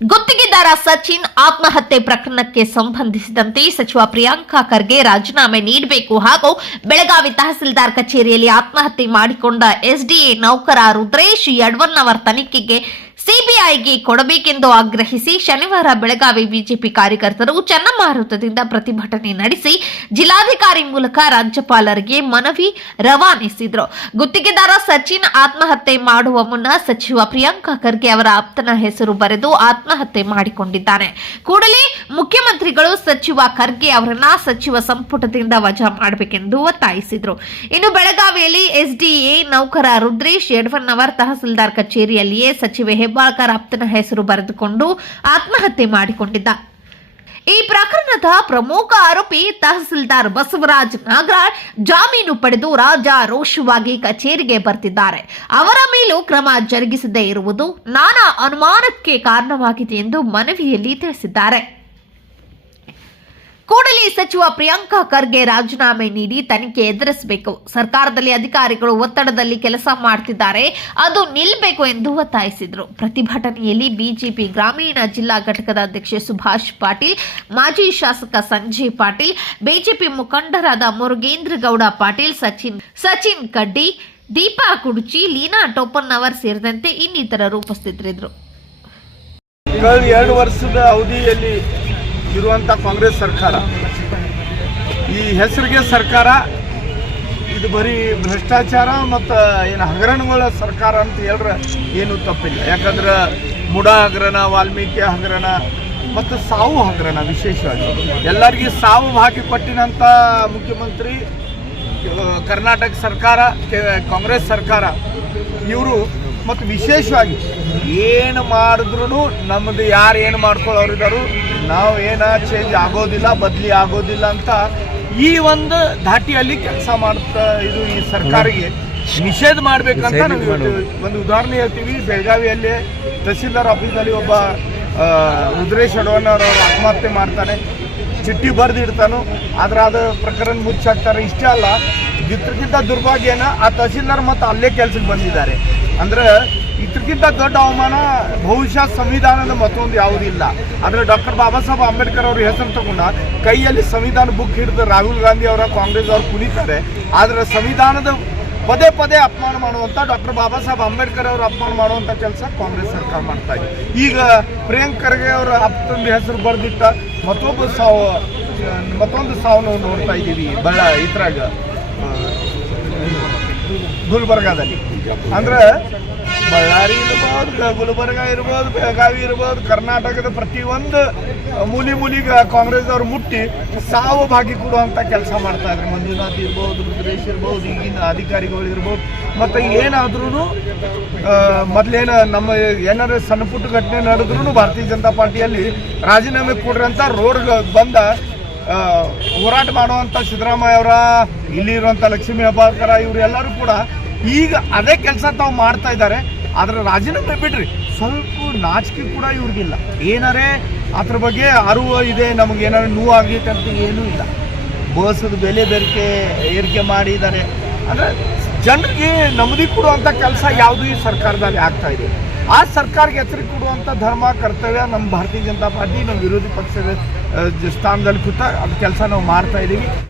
ಗುತ್ತಿಗೆದಾರ ಸಚಿನ್ ಆತ್ಮಹತ್ಯೆ ಪ್ರಕರಣಕ್ಕೆ ಸಂಬಂಧಿಸಿದಂತೆ ಸಚಿವ ಪ್ರಿಯಾಂಕಾ ಖರ್ಗೆ ರಾಜೀನಾಮೆ ನೀಡಬೇಕು ಹಾಗೂ ಬೆಳಗಾವಿ ತಹಸೀಲ್ದಾರ್ ಕಚೇರಿಯಲ್ಲಿ ಆತ್ಮಹತ್ಯೆ ಮಾಡಿಕೊಂಡ ಎಸ್ಡಿಎ ನೌಕರ ರುದ್ರೇಶ್ ಯಡ್ವನ್ ಅವರ ತನಿಖೆಗೆ ಸಿಬಿಐಗೆ ಕೊಡಬೇಕೆಂದು ಆಗ್ರಹಿಸಿ ಶನಿವಾರ ಬೆಳಗಾವಿ ಬಿಜೆಪಿ ಕಾರ್ಯಕರ್ತರು ಚನ್ನಮಾರುತದಿಂದ ಪ್ರತಿಭಟನೆ ನಡೆಸಿ ಜಿಲ್ಲಾಧಿಕಾರಿ ಮೂಲಕ ರಾಜ್ಯಪಾಲರಿಗೆ ಮನವಿ ರವಾನಿಸಿದ್ರು. ಗುತ್ತಿಗೆದಾರ ಸಚಿನ್ ಆತ್ಮಹತ್ಯೆ ಮಾಡುವ ಮುನ್ನ ಸಚಿವ ಪ್ರಿಯಾಂಕಾ ಖರ್ಗೆ ಅವರ ಆಪ್ತನ ಹೆಸರು ಬರೆದು ಆತ್ಮಹತ್ಯೆ ಮಾಡಿಕೊಂಡಿದ್ದಾನೆ. ಕೂಡಲೇ ಮುಖ್ಯಮಂತ್ರಿಗಳು ಸಚಿವ ಖರ್ಗೆ ಅವರನ್ನ ಸಚಿವ ಸಂಪುಟದಿಂದ ವಜಾ ಮಾಡಬೇಕೆಂದು ಒತ್ತಾಯಿಸಿದ್ರು. ಇನ್ನು ಬೆಳಗಾವಿಯಲ್ಲಿ ಎಸ್ಡಿಎ ನೌಕರ ರುದ್ರೇಶ್ ಯಡ್ವನ್ನವರ್ ತಹಸೀಲ್ದಾರ್ ಕಚೇರಿಯಲ್ಲಿಯೇ ಸಚಿವೆ ಹೆಬ್ಬಾಳ್ಕರ್ ಆಪ್ತನ ಹೆಸರು ಬರೆದುಕೊಂಡು ಆತ್ಮಹತ್ಯೆ ಮಾಡಿಕೊಂಡಿದ್ದ. ಈ ಪ್ರಕರಣದ ಪ್ರಮುಖ ಆರೋಪಿ ತಹಸೀಲ್ದಾರ್ ಬಸವರಾಜ್ ನಾಗರಾಜ್ ಜಾಮೀನು ಪಡೆದು ರಾಜ ರೋಷವಾಗಿ ಕಚೇರಿಗೆ ಬರ್ತಿದ್ದಾರೆ. ಅವರ ಮೇಲೂ ಕ್ರಮ ಜರುಗಿಸದೇ ಇರುವುದು ನಾನಾ ಅನುಮಾನಕ್ಕೆ ಕಾರಣವಾಗಿದೆ ಎಂದು ಮನವಿಯಲ್ಲಿ ತಿಳಿಸಿದ್ದಾರೆ. ಕೂಡಲೇ ಸಚಿವ ಪ್ರಿಯಾಂಕಾ ಖರ್ಗೆ ರಾಜೀನಾಮೆ ನೀಡಿ ತನಿಖೆ ಎದುರಿಸಬೇಕು. ಸರ್ಕಾರದಲ್ಲಿ ಅಧಿಕಾರಿಗಳು ಒತ್ತಡದಲ್ಲಿ ಕೆಲಸ ಮಾಡ್ತಿದ್ದಾರೆ. ಅದು ನಿಲ್ಲಬೇಕು ಎಂದು ಒತ್ತಾಯಿಸಿದರು. ಪ್ರತಿಭಟನೆಯಲ್ಲಿ ಬಿಜೆಪಿ ಗ್ರಾಮೀಣ ಜಿಲ್ಲಾ ಘಟಕದ ಅಧ್ಯಕ್ಷ ಸುಭಾಷ್ ಪಾಟೀಲ್, ಮಾಜಿ ಶಾಸಕ ಸಂಜಯ್ ಪಾಟೀಲ್, ಬಿಜೆಪಿ ಮುಖಂಡರಾದ ಮುರುಗೇಂದ್ರ ಗೌಡ ಪಾಟೀಲ್, ಸಚಿನ್ ಸಚಿನ್ ಕಡ್ಡಿ, ದೀಪಾ ಕುಡುಚಿ, ಲೀನಾ ಟೋಪನ್ನವರ್ ಸೇರಿದಂತೆ ಇನ್ನಿತರರು ಉಪಸ್ಥಿತರಿದ್ದರು. ಎರಡು ವರ್ಷದ ಅವಧಿಯಲ್ಲಿ ಇರುವಂಥ ಕಾಂಗ್ರೆಸ್ ಸರ್ಕಾರ. ಈ ಹೆಸರಿಗೆ ಸರ್ಕಾರ, ಇದು ಬರೀ ಭ್ರಷ್ಟಾಚಾರ ಮತ್ತು ಏನು ಹಗರಣಗಳ ಸರ್ಕಾರ ಅಂತ ಹೇಳ್ರೆ ಏನು ತಪ್ಪಿಲ್ಲ. ಯಾಕಂದ್ರೆ ಮುಡ ಹಗರಣ, ವಾಲ್ಮೀಕಿ ಹಗರಣ, ಮತ್ತು ಸಾವು ಹಗರಣ ವಿಶೇಷವಾಗಿ. ಎಲ್ಲರಿಗೆ ಸಾವು ಹಾಕಿ ಕೊಟ್ಟಿನಂಥ ಮುಖ್ಯಮಂತ್ರಿ, ಕರ್ನಾಟಕ ಸರ್ಕಾರ ಕಾಂಗ್ರೆಸ್ ಸರ್ಕಾರ, ಇವರು ಮತ್ತು ವಿಶೇಷವಾಗಿ ಏನು ಮಾಡಿದ್ರು ನಮ್ಮದು ಯಾರು ಏನು ಮಾಡ್ಕೊಳ್ಳೋರಿದ್ದಾರು ನಾವು ಏನ ಚೇಂಜ್ ಆಗೋದಿಲ್ಲ ಬದಲಿ ಆಗೋದಿಲ್ಲ ಅಂತ ಈ ಒಂದು ಧಾಟಿಯಲ್ಲಿ ಕೆಲಸ ಮಾಡ್ತಾ ಇದು ಈ ಸರ್ಕಾರಿಗೆ ನಿಷೇಧ ಮಾಡ್ಬೇಕಂತ ನಾವು ಇವತ್ತು ಒಂದು ಉದಾಹರಣೆ ಹೇಳ್ತೀವಿ ಬೆಳಗಾವಿಯಲ್ಲಿ ತಹಸೀಲ್ದಾರ್ ಆಫೀಸಲ್ಲಿ ಒಬ್ಬ ರುದ್ರೇಶ್ ಅಡವಣ್ಣವ್ರು ಅವರು ಆತ್ಮಹತ್ಯೆ ಮಾಡ್ತಾನೆ. ಚಿಟ್ಟಿ ಬರೆದಿಡ್ತಾನು. ಆದ್ರೆ ಅದು ಪ್ರಕರಣ ಮುಚ್ಚಾಕ್ತಾರೆ. ಇಷ್ಟೇ ಅಲ್ಲ ಇದ್ರಕ್ಕಿಂತ ದುರ್ಭಾಗ್ಯನ ಆ ತಹಸೀಲ್ದಾರ್ ಮತ್ತು ಅಲ್ಲೇ ಕೆಲ್ಸಕ್ಕೆ ಬಂದಿದ್ದಾರೆ. ಅಂದ್ರೆ ಇದ್ರಕ್ಕಿಂತ ದೊಡ್ಡ ಅವಮಾನ ಬಹುಶಃ ಸಂವಿಧಾನದ ಮತ್ತೊಂದು ಯಾವುದಿಲ್ಲ ಅಂದರೆ ಡಾಕ್ಟರ್ ಬಾಬಾ ಸಾಹೇಬ್ ಅಂಬೇಡ್ಕರ್ ಅವ್ರ ಹೆಸರು ತಗೊಂಡ ಕೈಯಲ್ಲಿ ಸಂವಿಧಾನ ಬುಕ್ ಹಿಡಿದು ರಾಹುಲ್ ಗಾಂಧಿ ಅವರ ಕಾಂಗ್ರೆಸ್ ಅವರು ಕುಣಿತಾರೆ. ಆದರೆ ಸಂವಿಧಾನದ ಪದೇ ಪದೇ ಅಪಮಾನ ಮಾಡುವಂಥ ಡಾಕ್ಟರ್ ಬಾಬಾ ಸಾಹೇಬ್ ಅಂಬೇಡ್ಕರ್ ಅವರು ಅಪಮಾನ ಮಾಡುವಂಥ ಕೆಲಸ ಕಾಂಗ್ರೆಸ್ ಸರ್ಕಾರ ಮಾಡ್ತಾ ಇದೆ. ಈಗ ಪ್ರಿಯಾಂಕ್ ಖರ್ಗೆ ಅವರ ಅಪ್ಪಂದು ಹೆಸರು ಬರೆದಿಟ್ಟ ಮತ್ತೊಬ್ಬ ಸಾವು, ಮತ್ತೊಂದು ಸಾವು ನಾವು ನೋಡ್ತಾ ಇದ್ದೀವಿ. ಬಳ್ಳ ಇದ್ರಾಗ ಗುಲ್ಬರ್ಗಾದಲ್ಲಿ. ಅಂದ್ರೆ ಬಳ್ಳಾರಿ ಇರ್ಬೋದು ಗುಲ್ಬರ್ಗ ಇರ್ಬೋದು, ಬೆಳಗಾವಿ ಇರ್ಬೋದು, ಕರ್ನಾಟಕದ ಪ್ರತಿಯೊಂದು ಮೂಲಿ ಮೂಲಿಗೆ ಕಾಂಗ್ರೆಸ್ ಅವ್ರು ಮುಟ್ಟಿ ಸಾವು ಭಾಗಿ ಕೊಡುವಂಥ ಕೆಲಸ ಮಾಡ್ತಾ ಇದ್ರು. ಮಂಜುನಾಥ್ ಇರ್ಬೋದು, ರುದ್ರೇಶ್ ಇರ್ಬೋದು, ಈಗಿನ ಅಧಿಕಾರಿಗಳು ಇರ್ಬೋದು. ಮತ್ತು ಏನಾದ್ರೂ ಮೊದಲೇನು ನಮ್ಮ ಏನಾದ್ರು ಸಣ್ಣ ಪುಟ್ಟ ಘಟನೆ ನಡೆದ್ರೂ ಭಾರತೀಯ ಜನತಾ ಪಾರ್ಟಿಯಲ್ಲಿ ರಾಜೀನಾಮೆ ಕೊಡ್ರಂತ ರೋಡ್ ಬಂದ ಹೋರಾಟ ಮಾಡುವಂಥ ಸಿದ್ದರಾಮಯ್ಯ ಅವರ ಇಲ್ಲಿ ಇರುವಂಥ ಲಕ್ಷ್ಮೀ ಹೆಬ್ಬಾಳ್ಕರ ಇವರೆಲ್ಲರೂ ಕೂಡ ಈಗ ಅದೇ ಕೆಲಸ ತಾವು ಮಾಡ್ತಾ ಇದ್ದಾರೆ. ಅದರ ರಾಜೀನಾಮೆ ಬಿಡ್ರಿ ಸ್ವಲ್ಪ ನಾಚಿಕೆ ಕೂಡ ಇವ್ರಿಗಿಲ್ಲ. ಏನಾರೇ ಅದ್ರ ಬಗ್ಗೆ ಅರಿವು ಇದೆ, ನಮಗೆ ಏನಾರು ನೋವು ಆಗೈತೆ ಅಂತ ಏನೂ ಇಲ್ಲ. ಬಸ್ಸದ ಬೆಲೆ ಬೇರಿಕೆ ಏರಿಕೆ ಮಾಡಿದ್ದಾರೆ. ಅಂದರೆ ಜನರಿಗೆ ನೆಮ್ಮದಿ ಕೊಡುವಂಥ ಕೆಲಸ ಯಾವುದು ಈ ಸರ್ಕಾರದಲ್ಲಿ ಆಗ್ತಾ ಇದೆ. ಆ ಸರ್ಕಾರಕ್ಕೆ ಎಚ್ಚರಿಕೆ ಕೊಡುವಂಥ ಧರ್ಮ, ಕರ್ತವ್ಯ ನಮ್ಮ ಭಾರತೀಯ ಜನತಾ ಪಾರ್ಟಿ, ನಮ್ಮ ವಿರೋಧಿ ಪಕ್ಷದ ಸ್ಥಾನದಲ್ಲಿ ಕೂತ ಅದು ಕೆಲಸ ನಾವು ಮಾಡ್ತಾ ಇದ್ದೀವಿ